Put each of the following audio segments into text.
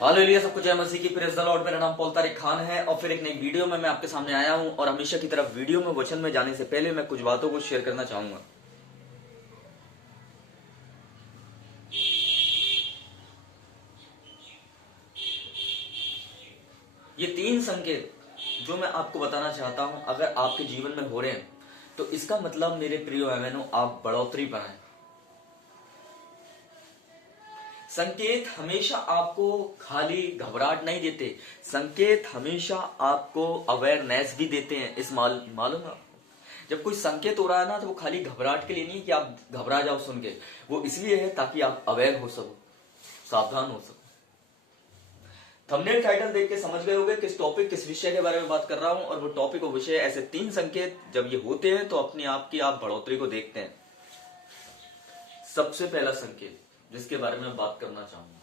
Hallelujah, सबको जय मसीह की। Praise the Lord. मेरा नाम पॉल तारिक खान है और फिर एक नई वीडियो में मैं आपके सामने आया हूं। और हमेशा की तरफ वीडियो में वचन में जाने से पहले मैं कुछ बातों को शेयर करना चाहूंगा। ये 3 संकेत जो मैं आपको बताना चाहता हूं, अगर आपके जीवन में हो रहे हैं तो इसका मतलब मेरे प्रिय बहनों, आप बढ़ोतरी पर हैं। संकेत हमेशा आपको खाली घबराहट नहीं देते, संकेत हमेशा आपको अवेयरनेस भी देते हैं। इस मालूम है आपको? जब कोई संकेत हो रहा है ना, तो वो खाली घबराहट के लिए नहीं है कि आप घबरा जाओ सुन के, वो इसलिए है ताकि आप अवेयर हो सको, सावधान हो सको। थंबनेल टाइटल देख के समझ गए होंगे किस टॉपिक, किस विषय के बारे में बात कर रहा हूं। और वो टॉपिक और विषय ऐसे 3 संकेत जब ये होते हैं तो अपने आप की आप बढ़ोतरी को देखते हैं। सबसे पहला संकेत जिसके बारे में बात करना चाहूंगा,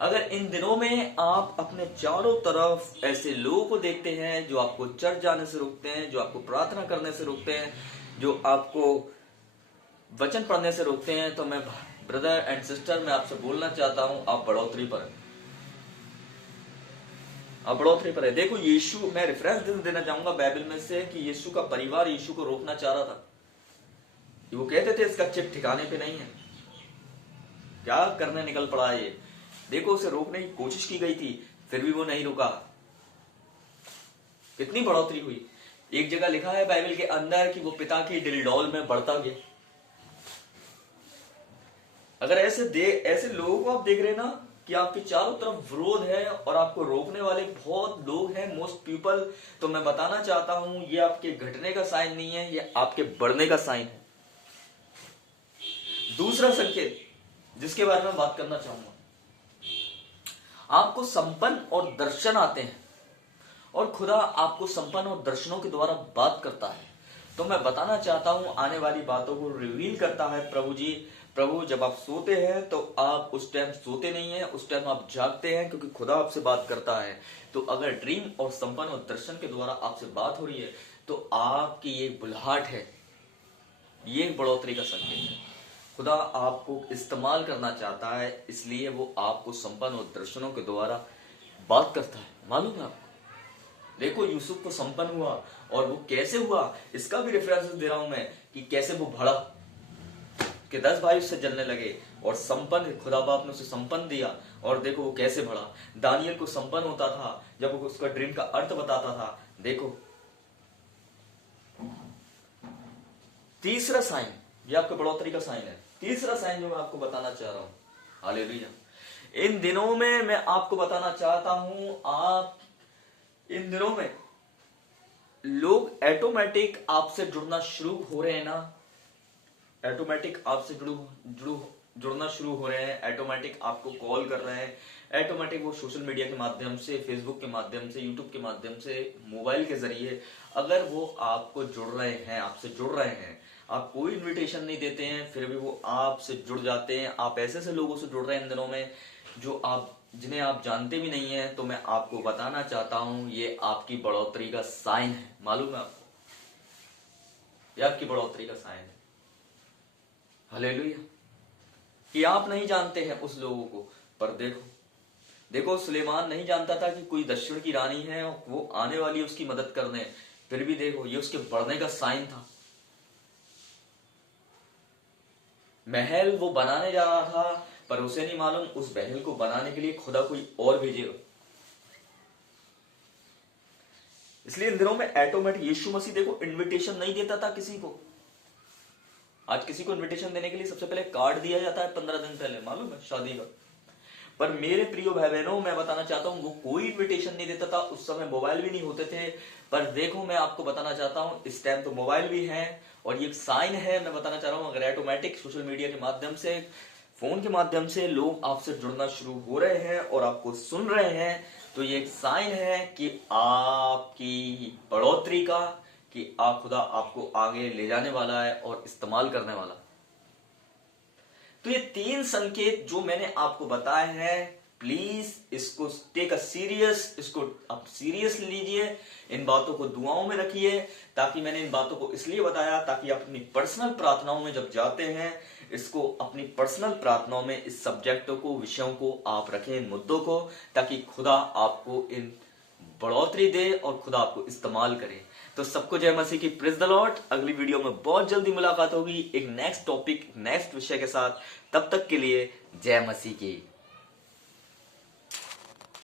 अगर इन दिनों में आप अपने चारों तरफ ऐसे लोगों को देखते हैं जो आपको चर्च जाने से रोकते हैं, जो आपको प्रार्थना करने से रोकते हैं, जो आपको वचन पढ़ने से रोकते हैं, तो मैं ब्रदर एंड सिस्टर मैं आपसे बोलना चाहता हूं, आप बढ़ोतरी पर हैं। आप बढ़ोतरी पर है। देखो, यीशु, मैं रेफरेंस देना चाहूंगा बाइबल में से कि यीशु का परिवार यीशु को रोकना चाह रहा था। वो कहते थे इसका चिप ठिकाने पे नहीं है, क्या करने निकल पड़ा ये। देखो, उसे रोकने की कोशिश की गई थी, फिर भी वो नहीं रुका। कितनी बढ़ोतरी हुई। एक जगह लिखा है बाइबल के अंदर कि वो पिता की डिलडॉल में बढ़ता गया। अगर ऐसे लोगों को आप देख रहे हैं ना कि आपके चारों तरफ विरोध है और आपको रोकने वाले बहुत लोग हैं, मोस्ट पीपल, तो मैं बताना चाहता हूं ये आपके घटने का साइन नहीं है, ये आपके बढ़ने का साइन है। दूसरा संकेत जिसके बारे में बात करना चाहूंगा, आपको संपन्न और दर्शन आते हैं और खुदा आपको संपन्न और दर्शनों के द्वारा बात करता है। तो मैं बताना चाहता हूं, आने वाली बातों को रिवील करता है प्रभु जी। प्रभु, जब आप सोते हैं तो आप उस टाइम सोते नहीं हैं, उस टाइम आप जागते हैं, क्योंकि खुदा आपसे बात करता है। तो अगर ड्रीम और संपन्न और दर्शन के द्वारा आपसे बात हो रही है तो आपकी ये बुलाहट है, ये बढ़ोतरी का संकेत है। खुदा आपको इस्तेमाल करना चाहता है, इसलिए वो आपको संपन्न और दर्शनों के द्वारा बात करता है। मालूम है आपको? देखो, यूसुफ को संपन्न हुआ, और वो कैसे हुआ इसका भी रेफरेंस दे रहा हूं मैं कि कैसे वो बढ़ा कि 10 भाई उससे जलने लगे और संपन्न, खुदा बाप ने उसे संपन्न दिया। और देखो वो कैसे बढ़ा। दानियल को संपन्न होता था जब वो उसका ड्रीम का अर्थ बताता था। देखो, तीसरा साइन, ये आपके बढ़ोतरी का साइन है। तीसरा साइन जो मैं आपको बताना चाह रहा हूं, हालेलुया, इन दिनों में मैं आपको बताना चाहता हूं, आप इन दिनों में लोग ऑटोमेटिक आपसे जुड़ना शुरू हो रहे हैं ना, ऑटोमेटिक आपसे जुड़ना शुरू हो रहे हैं, ऑटोमेटिक आपको कॉल कर रहे हैं, ऑटोमेटिक वो सोशल मीडिया के माध्यम से, फेसबुक के माध्यम से, यूट्यूब के माध्यम से, मोबाइल के जरिए अगर वो आपको जुड़ रहे हैं, आपसे जुड़ रहे हैं, आप कोई इन्विटेशन नहीं देते हैं फिर भी वो आपसे जुड़ जाते हैं। आप ऐसे लोगों से जुड़ रहे हैं इन दिनों में जिन्हें आप जानते भी नहीं है। तो मैं आपको बताना चाहता हूं, ये आपकी बढ़ोतरी का साइन है। मालूम है आपको? ये आपकी बढ़ोतरी का साइन है। हालेलुया, कि आप नहीं जानते हैं उस लोगों को, पर देखो सुलेमान नहीं जानता था कि कोई दक्षिण की रानी है और वो आने वाली है उसकी मदद करने, फिर भी देखो ये उसके बढ़ने का साइन था। महल वो बनाने जा रहा था, पर उसे नहीं मालूम उस महल को बनाने के लिए खुदा कोई और भेजेगा। इसलिए इन दिनों में ऑटोमेटिक यीशु मसीह देखो इनविटेशन नहीं देता था किसी को। आज किसी को इनविटेशन देने के लिए सबसे पहले कार्ड दिया जाता है 15 दिन पहले, मालूम है, शादी का। पर मेरे प्रिय भाई बहनों, मैं बताना चाहता हूं, वो कोई इनविटेशन नहीं देता था। उस समय मोबाइल भी नहीं होते थे। पर देखो, मैं आपको बताना चाहता हूं, इस टाइम तो मोबाइल भी है और ये एक साइन है। मैं बताना चाह रहा हूं, अगर ऑटोमेटिक सोशल मीडिया के माध्यम से, फोन के माध्यम से लोग आपसे जुड़ना शुरू हो रहे हैं और आपको सुन रहे हैं, तो ये एक साइन है कि आपकी बढ़ोतरी का, कि खुदा आपको आगे ले जाने वाला है और इस्तेमाल करने वाला। तो ये 3 संकेत जो मैंने आपको बताए हैं, प्लीज इसको टेक अ सीरियस, इसको आप सीरियस लीजिए, इन बातों को दुआओं में रखिए। ताकि मैंने इन बातों को इसलिए बताया ताकि आप अपनी पर्सनल प्रार्थनाओं में जब जाते हैं, इसको अपनी पर्सनल प्रार्थनाओं में इस सब्जेक्टों को, विषयों को आप रखें, इन मुद्दों को, ताकि खुदा आपको इन बढ़ोतरी दे और खुदा आपको इस्तेमाल करे। तो सबको जय मसीह की, प्रेज द लॉर्ड। अगली वीडियो में बहुत जल्दी मुलाकात होगी एक नेक्स्ट टॉपिक, नेक्स्ट विषय के साथ। तब तक के लिए जय मसीह की।